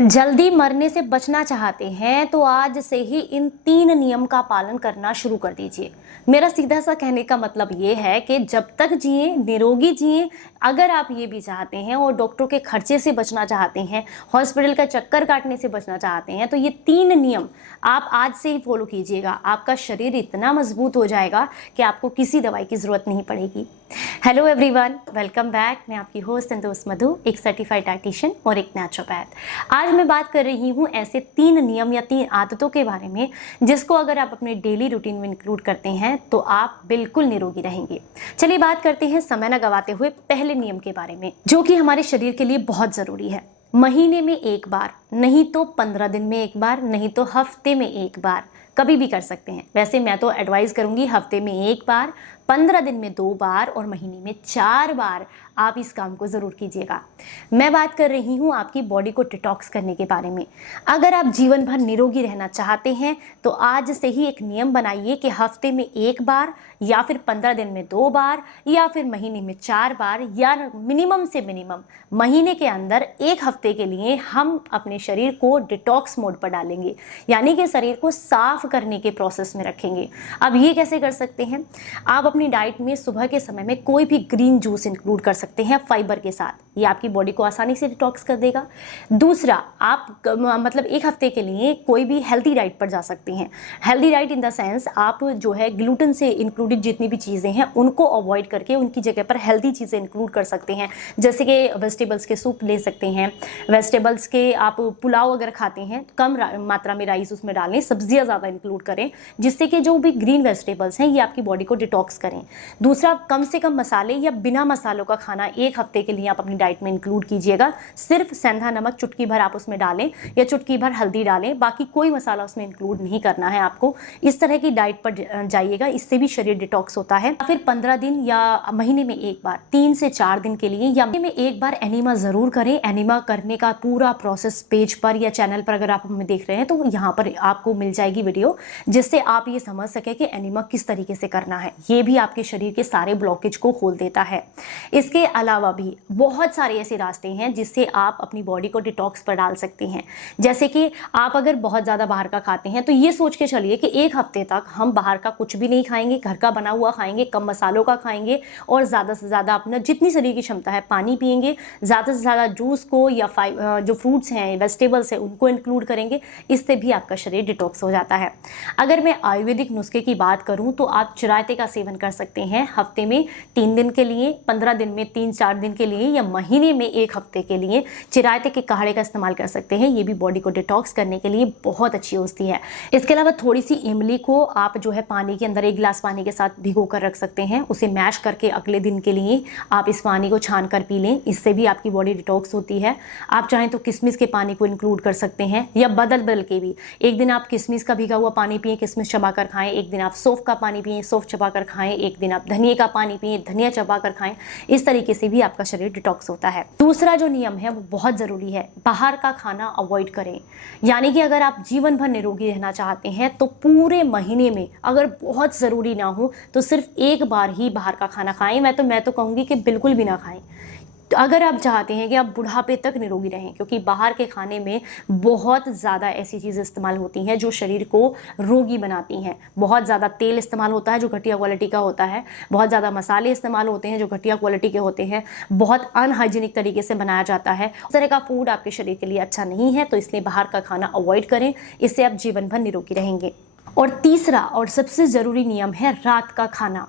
जल्दी मरने से बचना चाहते हैं तो आज से ही इन 3 नियम का पालन करना शुरू कर दीजिए। मेरा सीधा सा कहने का मतलब ये है कि जब तक जिए, निरोगी जिए। अगर आप ये भी चाहते हैं और डॉक्टरों के खर्चे से बचना चाहते हैं, हॉस्पिटल का चक्कर काटने से बचना चाहते हैं, तो ये 3 नियम आप आज से ही फॉलो कीजिएगा। आपका शरीर इतना मजबूत हो जाएगा कि आपको किसी दवाई की ज़रूरत नहीं पड़ेगी। Hello everyone, welcome back. मैं आपकी होस्ट एंड दोस्त मधु, एक सर्टिफाइड डाइटिशियन और एक नेचुरोपैथ। आज मैं बात कर रही हूँ ऐसे 3 नियम या 3 आदतों के बारे में जिसको अगर आप अपने डेली रूटीन में इंक्लूड करते हैं तो आप बिल्कुल निरोगी रहेंगे। चलिए बात करते हैं समय न गवाते हुए पहले नियम के बारे में, जो कि हमारे शरीर के लिए बहुत ज़रूरी है। महीने में एक बार, नहीं तो 15 दिन में एक बार, नहीं तो हफ्ते में एक बार, कभी भी कर सकते हैं। वैसे मैं तो एडवाइस करूंगी हफ्ते में एक बार, 15 दिन में 2 बार और महीने में 4 बार आप इस काम को ज़रूर कीजिएगा। मैं बात कर रही हूँ आपकी बॉडी को डिटॉक्स करने के बारे में। अगर आप जीवन भर निरोगी रहना चाहते हैं तो आज से ही एक नियम बनाइए कि हफ्ते में एक बार या फिर 15 दिन में 2 बार या फिर महीने में 4 बार या मिनिमम से मिनिमम महीने के अंदर 1 हफ्ते के लिए हम अपने शरीर को डिटॉक्स मोड पर डालेंगे, यानी कि शरीर को साफ करने के प्रोसेस में रखेंगे। अब ये कैसे कर सकते हैं? आप अपनी डाइट में सुबह के समय में कोई भी ग्रीन जूस इंक्लूड कर सकते हैं फाइबर के साथ। ये आपकी बॉडी को आसानी से डिटॉक्स कर देगा। दूसरा, आप मतलब 1 हफ्ते के लिए कोई भी हेल्दी डाइट पर जा सकते हैं। Healthy diet in the sense आप जो है ग्लूटेन से इंक्लूडेड जितनी भी चीज़ें हैं उनको अवॉइड करके उनकी जगह पर हेल्दी चीज़ें इंक्लूड कर सकते हैं। जैसे कि वेजिटेबल्स के सूप ले सकते हैं, वेजिटेबल्स के आप पुलाव अगर खाते हैं कम मात्रा में राइस उसमें डालें, सब्जियां ज़्यादा इंक्लूड करें, जिससे कि जो भी ग्रीन वेजिटेबल्स हैं ये आपकी बॉडी को डिटॉक्स करें। दूसरा, कम से कम मसाले या बिना मसालों का खाना 1 हफ्ते के लिए आप अपनी डाइट में इंक्लूड कीजिएगा। सिर्फ सेंधा नमक चुटकी भर आप उसमें डालें या चुटकी भर हल्दी डालें, बाकी कोई मसाला उसमें इंक्लूड नहीं करना है आपको। इस तरह की डाइट पर जाइएगा, इससे भी शरीर डिटॉक्स होता है। फिर 15 दिन या महीने में एक बार, 3 से 4 दिन के लिए या महीने में एक बार एनिमा ज़रूर करें। एनिमा करने का पूरा प्रोसेस पेज पर या चैनल पर अगर आप हमें देख रहे हैं तो यहाँ पर आपको मिल जाएगी वीडियो, जिससे आप ये समझ सके कि एनिमा किस तरीके से करना है। ये भी आपके शरीर के सारे ब्लॉकेज को खोल देता है। इसके अलावा भी बहुत सारे ऐसे रास्ते हैं जिससे आप अपनी बॉडी को डिटॉक्स पर डाल सकते हैं। जैसे कि आप अगर बहुत ज़्यादा बाहर का खाते हैं तो ये सोच के चलिए कि 1 हफ्ते तक हम बाहर का कुछ भी नहीं खाएंगे, घर का बना हुआ खाएंगे, कम मसालों का खाएंगे और ज़्यादा से ज़्यादा अपना जितनी शरीर की क्षमता है पानी पिएंगे। ज़्यादा से ज़्यादा जूस को या जो फ्रूट्स हैं, वेजिटेबल्स हैं, उनको इंक्लूड करेंगे। इससे भी आपका शरीर डिटॉक्स हो जाता है। अगर मैं आयुर्वेदिक नुस्खे की बात करूँ तो आप चिरायते का सेवन कर सकते हैं हफ्ते में 3 दिन के लिए, 15 दिन में 3-4 दिन के लिए या महीने में 1 हफ्ते के लिए चिरायते के काढ़े का इस्तेमाल कर सकते हैं। ये भी बॉडी को डिटॉक्स करने के लिए बहुत अच्छी होती है। इसके अलावा थोड़ी सी इमली को आप जो है पानी के अंदर 1 गिलास पानी के साथ भिगो कर रख सकते हैं। उसे मैश करके अगले दिन के लिए आप इस पानी को छान कर पी लें, इससे भी आपकी बॉडी डिटॉक्स होती है। आप चाहें तो किशमिश के पानी को इंक्लूड कर सकते हैं या बदल के भी। एक दिन आप किशमिश का भिगा हुआ पानी पिए, किशमिश चबा कर खाएं। एक दिन आप सौंफ का पानी पिए, सौंफ चबा कर खाएं। एक दिन आप धनिया का पानी पिए, धनिया चबा कर खाएं। इस तरीके से भी आपका शरीर डिटॉक्स होता है। दूसरा जो नियम है वो बहुत ज़रूरी है, बाहर का खाना अवॉइड करें। यानी कि अगर आप जीवन भर निरोगी रहना चाहते हैं तो पूरे महीने में अगर बहुत ज़रूरी ना हो तो सिर्फ 1 बार ही बाहर का खाना खाएं। मैं तो कहूँगी कि बिल्कुल भी ना खाएं। तो अगर आप चाहते हैं कि आप बुढ़ापे तक निरोगी रहें, क्योंकि बाहर के खाने में बहुत ज़्यादा ऐसी चीज़ें इस्तेमाल होती हैं जो शरीर को रोगी बनाती हैं। बहुत ज़्यादा तेल इस्तेमाल होता है जो घटिया क्वालिटी का होता है, बहुत ज़्यादा मसाले इस्तेमाल होते हैं जो घटिया क्वालिटी के होते हैं, बहुत अनहाइजीनिक तरीके से बनाया जाता है। उस तरह का फूड आपके शरीर के लिए अच्छा नहीं है, तो इसलिए बाहर का खाना अवॉइड करें। इससे आप जीवन भर निरोगी रहेंगे। और तीसरा और सबसे ज़रूरी नियम है रात का खाना।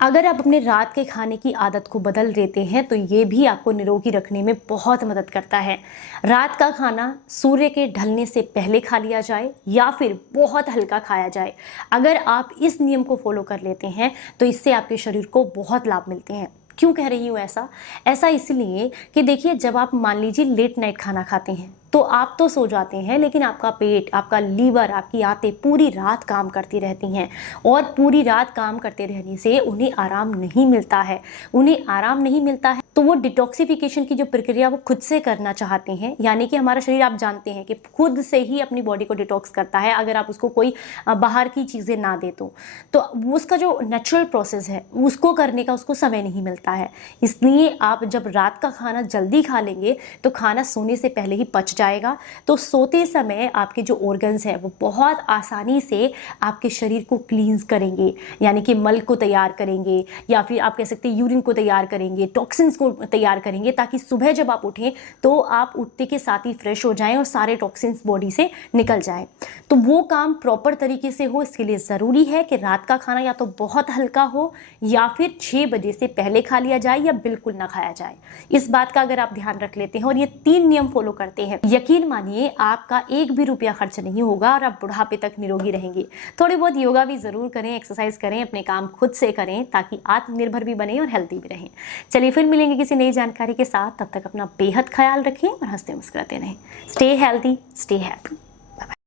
अगर आप अपने रात के खाने की आदत को बदल देते हैं तो ये भी आपको निरोगी रखने में बहुत मदद करता है। रात का खाना सूर्य के ढलने से पहले खा लिया जाए या फिर बहुत हल्का खाया जाए। अगर आप इस नियम को फॉलो कर लेते हैं तो इससे आपके शरीर को बहुत लाभ मिलते हैं। क्यों कह रही हूँ ऐसा इसलिए कि देखिए, जब आप मान लीजिए लेट नाइट खाना खाते हैं तो आप तो सो जाते हैं, लेकिन आपका पेट, आपका लीवर, आपकी आंतें पूरी रात काम करती रहती हैं और पूरी रात काम करते रहने से उन्हें आराम नहीं मिलता है। तो वो डिटॉक्सिफिकेशन की जो प्रक्रिया वो खुद से करना चाहते हैं। यानी कि हमारा शरीर, आप जानते हैं कि खुद से ही अपनी बॉडी को डिटॉक्स करता है अगर आप उसको कोई बाहर की चीज़ें ना दे तो उसका जो नेचुरल प्रोसेस है उसको करने का उसको समय नहीं मिलता है। इसलिए आप जब रात का खाना जल्दी खा लेंगे तो खाना सोने से पहले ही पच जाएगा। तो सोते समय आपके जो ऑर्गन्स हैं वो बहुत आसानी से आपके शरीर को क्लींस करेंगे, यानी कि मल को तैयार करेंगे, या फिर आप कह सकते हैं यूरिन को तैयार करेंगे, टॉक्सिन्स को तैयार करेंगे, ताकि सुबह जब आप उठें तो आप उठते के साथ ही फ्रेश हो जाएं और सारे टॉक्सिन्स बॉडी से निकल जाएं। तो वो काम प्रॉपर तरीके से हो, इसके लिए ज़रूरी है कि रात का खाना या तो बहुत हल्का हो या फिर 6 बजे से पहले खा लिया जाए या बिल्कुल ना खाया जाए। इस बात का अगर आप ध्यान रख लेते हैं और ये 3 नियम फॉलो करते हैं, यकीन मानिए आपका 1 भी रुपया खर्च नहीं होगा और आप बुढ़ापे तक निरोगी रहेंगे। थोड़ी बहुत योगा भी ज़रूर करें, एक्सरसाइज करें, अपने काम खुद से करें, ताकि आत्मनिर्भर भी बने और हेल्दी भी रहें। चलिए फिर मिलेंगे किसी नई जानकारी के साथ, तब तक अपना बेहद ख्याल रखें और हंसते मुस्कुराते रहें। Stay healthy, stay happy.